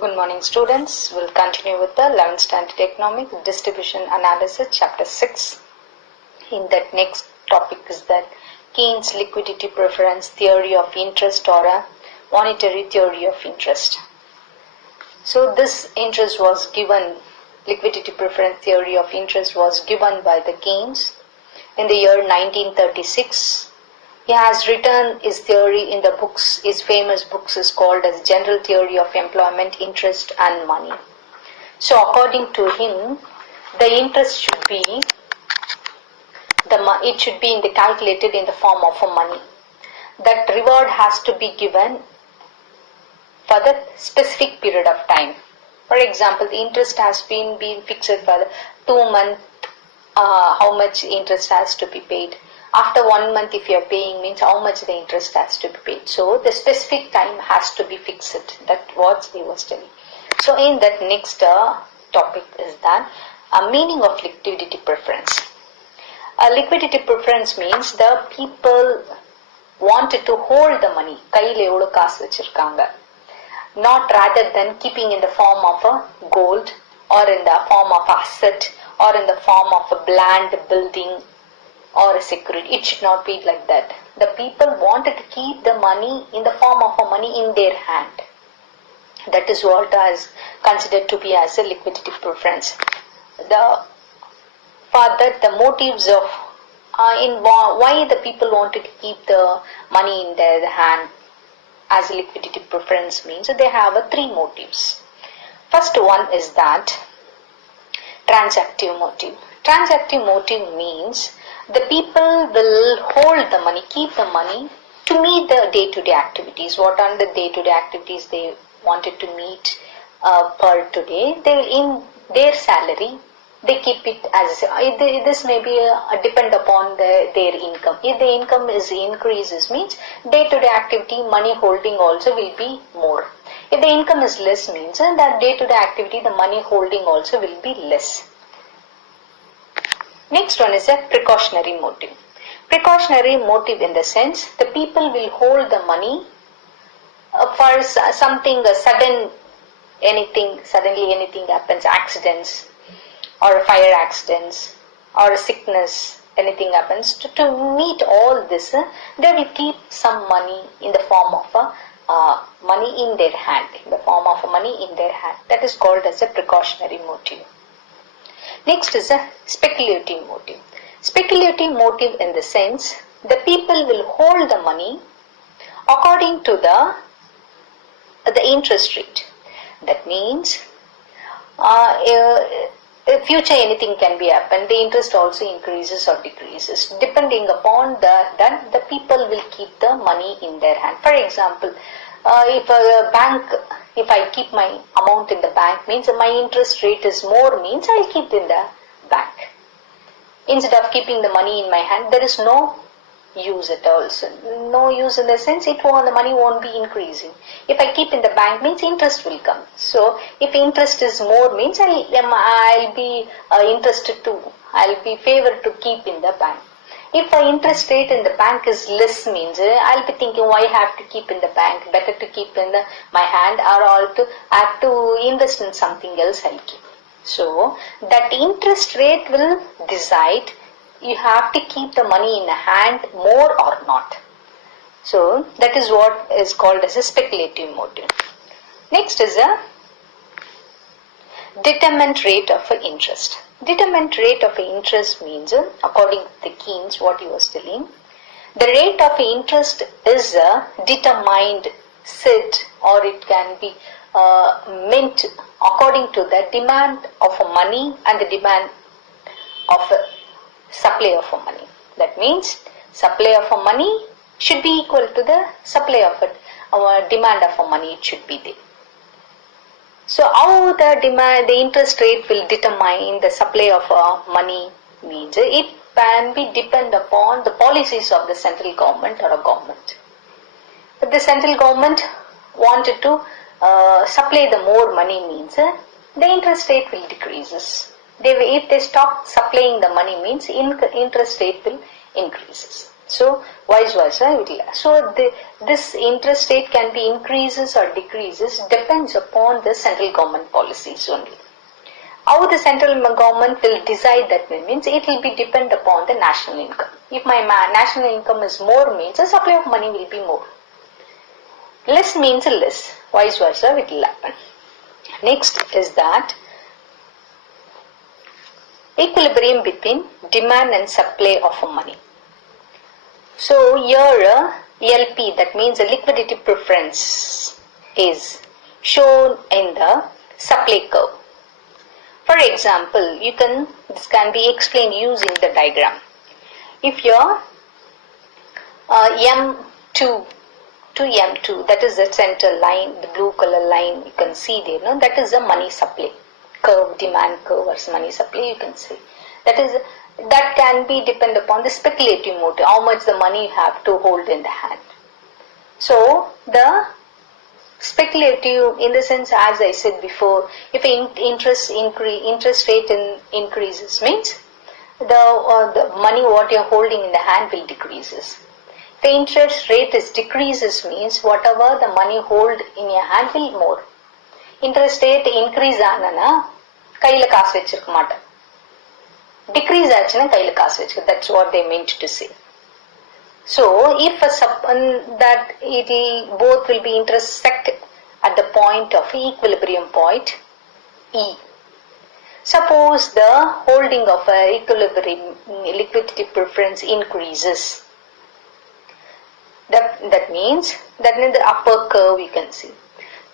Good morning, students. We'll continue with the 11th Standard Economics Distribution Analysis, Chapter 6. In that next topic is that Keyne's liquidity preference theory of interest or a monetary theory of interest. So this interest was given, liquidity preference theory of interest was given by the Keynes in the year 1936. He has written his theory in the books, his famous books is called as General Theory of Employment, Interest and Money. So according to him, the interest should be, it should be calculated in the form of money. That reward has to be given for the specific period of time. For example, the interest has been fixed for the 2 months, how much interest has to be paid. After 1 month, if you are paying, means how much the interest has to be paid. So the specific time has to be fixed. That's what he was telling. So in that next topic is that meaning of liquidity preference. Liquidity preference means the people wanted to hold the money. கையில எவ்வளவு காசு வச்சிருக்காங்க. Not rather than keeping in the form of a gold or in the form of asset or in the form of a land building or a security. It should not be like that. The people wanted to keep the money in the form of a money in their hand. That is what is considered to be as a liquidity preference. For that, the motives of why the people wanted to keep the money in their hand as a liquidity preference means they have 3 motives. First one is that transactive motive. Transactive motive means the people will hold the money, keep the money to meet the day-to-day activities. What are the day-to-day activities they wanted to meet per today? They will, in their salary, they keep it as this may be depend upon their income. If the income is increases means day-to-day activity money holding also will be more. If the income is less means that day-to-day activity the money holding also will be less. Next one is a precautionary motive. Precautionary motive in the sense the people will hold the money for something suddenly anything happens, accidents or fire accidents or sickness, anything happens. To meet all this, they will keep some money in the form of money in their hand. That is called as a precautionary motive. Next is a speculative motive. Speculative motive in the sense the people will hold the money according to the interest rate. That means future anything can be happen. The interest also increases or decreases depending upon that the people will keep the money in their hand. For example, if I keep my amount in the bank means my interest rate is more means I'll keep in the bank. Instead of keeping the money in my hand, there is no use at all. So, no use in the sense the money won't be increasing. If I keep in the bank means interest will come. So if interest is more means I'll be interested to, I'll be favored to keep in the bank. If the interest rate in the bank is less means I'll be thinking why I have to keep in the bank, better to keep in my hand or I have to invest in something else I'll keep. So that interest rate will decide you have to keep the money in a hand more or not. So that is what is called as a speculative motive. Next is a determinant rate of interest. Determinant rate of interest means, according to Keynes, what he was telling, the rate of interest is determined, set, or it can be meant according to the demand of money and the demand of supply of money. That means supply of money should be equal to the supply of demand of money. It should be there. So how the interest rate will determine the supply of money means it can be depend upon the policies of the central government or a government. If the central government wanted to supply the more money means the interest rate will decreases. If they stop supplying the money means interest rate will increases. So vice versa. This interest rate can be increases or decreases depends upon the central government policies only. How the central government will decide that means it will be depend upon the national income. If my national income is more means the supply of money will be more. Less means less. Vice versa it will happen. Next is that equilibrium between demand and supply of money. So here LP, that means the liquidity preference, is shown in the supply curve. For example, this can be explained using the diagram. If your M2 to M2, that is the center line, the blue color line you can see there, no? That is the money supply curve, demand curve or money supply you can see. That can be depend upon the speculative motive, how much the money you have to hold in the hand. So the speculative, in the sense, as I said before, if interest rate increases means the money what you are holding in the hand will decreases. If the interest rate decreases means whatever the money hold in your hand will more. Interest rate increase ஆனனா கையில காசு வச்சிருக்க மாட்டேன். Decrease ஆச்சுன்னா கையில காசு வச்சிருக்க. That's what they meant to say. So, if that both will be intersect at the point of equilibrium point E. Suppose the holding of a equilibrium liquidity preference increases. That means that in the upper curve you can see.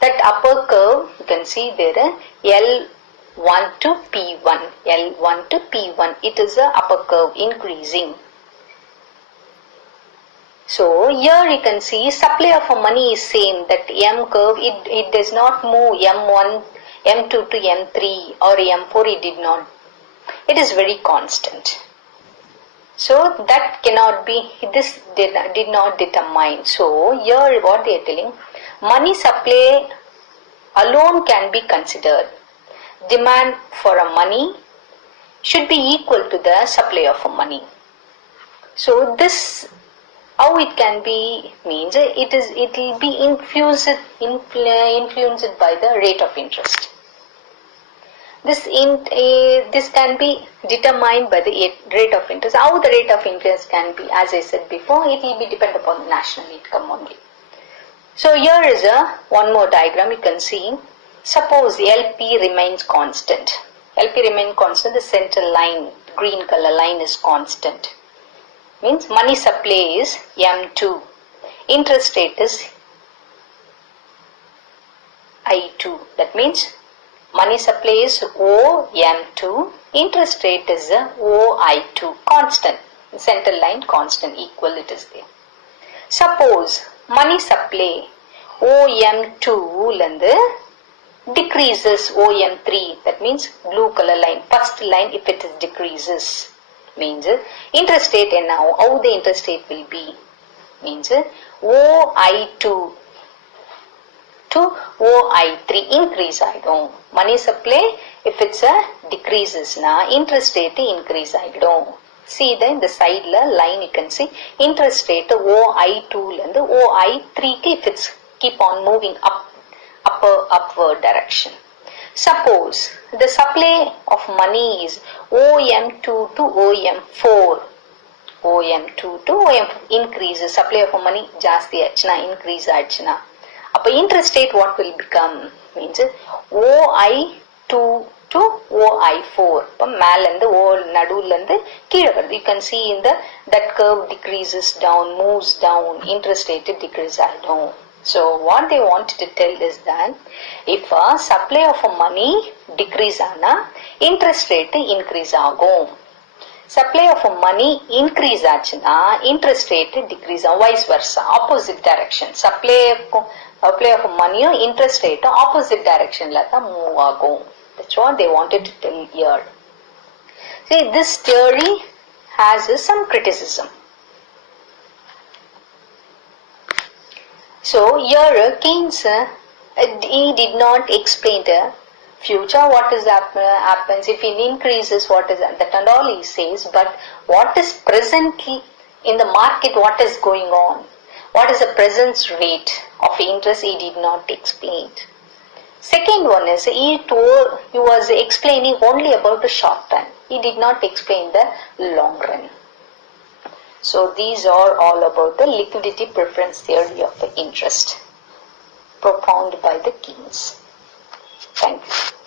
That upper curve you can see there L1 to P1. L1 to P1. It is the upper curve increasing. So here you can see supply of money is same, that M curve it does not move M1, M2 to M3 or M4, it did not. It is very constant. So that cannot be, this did not determine. So here what they are telling, money supply alone can be considered. Demand for a money should be equal to the supply of money. So this, how it can be means it will be influenced by the rate of interest. This can be determined by the rate of interest. How the rate of interest can be, as I said before, it will be dependent upon the national income only. So here is one more diagram you can see. Suppose LP remains constant. LP remains constant, the center line, green color line is constant. Means money supply is M2. Interest rate is I2. That means money supply is OM2. Interest rate is OI2. Constant. Center line constant, equal it is there. Suppose money supply OM2 decreases OM3. That means blue color line. First line if it decreases. Means interest rate and now how the interest rate will be means OI2 to OI3 increase ஆயிடும். Money supply if it's a decreases na interest rate increase ஆயிடும். See in the side line you can see interest rate OI2 லந்து OI3 if it's keep on moving upward direction. Suppose the supply of money is OM2 to OM4. OM2 to OM4 increases. Supply of money ஜாஸ்தி ஆச்சுனா increase ஆச்சுனா அப்ப interest rate what will become means OI2 to OI4. அப்ப மேல இருந்து நடுவுல இருந்து கீழ வருது. You can see in that curve decreases down, moves down, interest rate decrease ஆயிடும். So what they wanted to tell is that if a supply of money decrease ஆனா interest rate increase ஆகும். Supply of money increase ஆச்சுனா interest rate decrease ஆகும். Vice versa, opposite direction. Supply of money interest rate opposite direction ல தான் move ஆகும். That's what they wanted to tell here. See, this theory has some criticism. So here Keyne he did not explain the future what is happens if it increases what is that and all he says, but what is presently in the market what is going on. What is the present rate of interest, he did not explain. Second one is he was explaining only about the short term. He did not explain the long run. So these are all about the liquidity preference theory of the interest propounded by the Keynes. Thank you.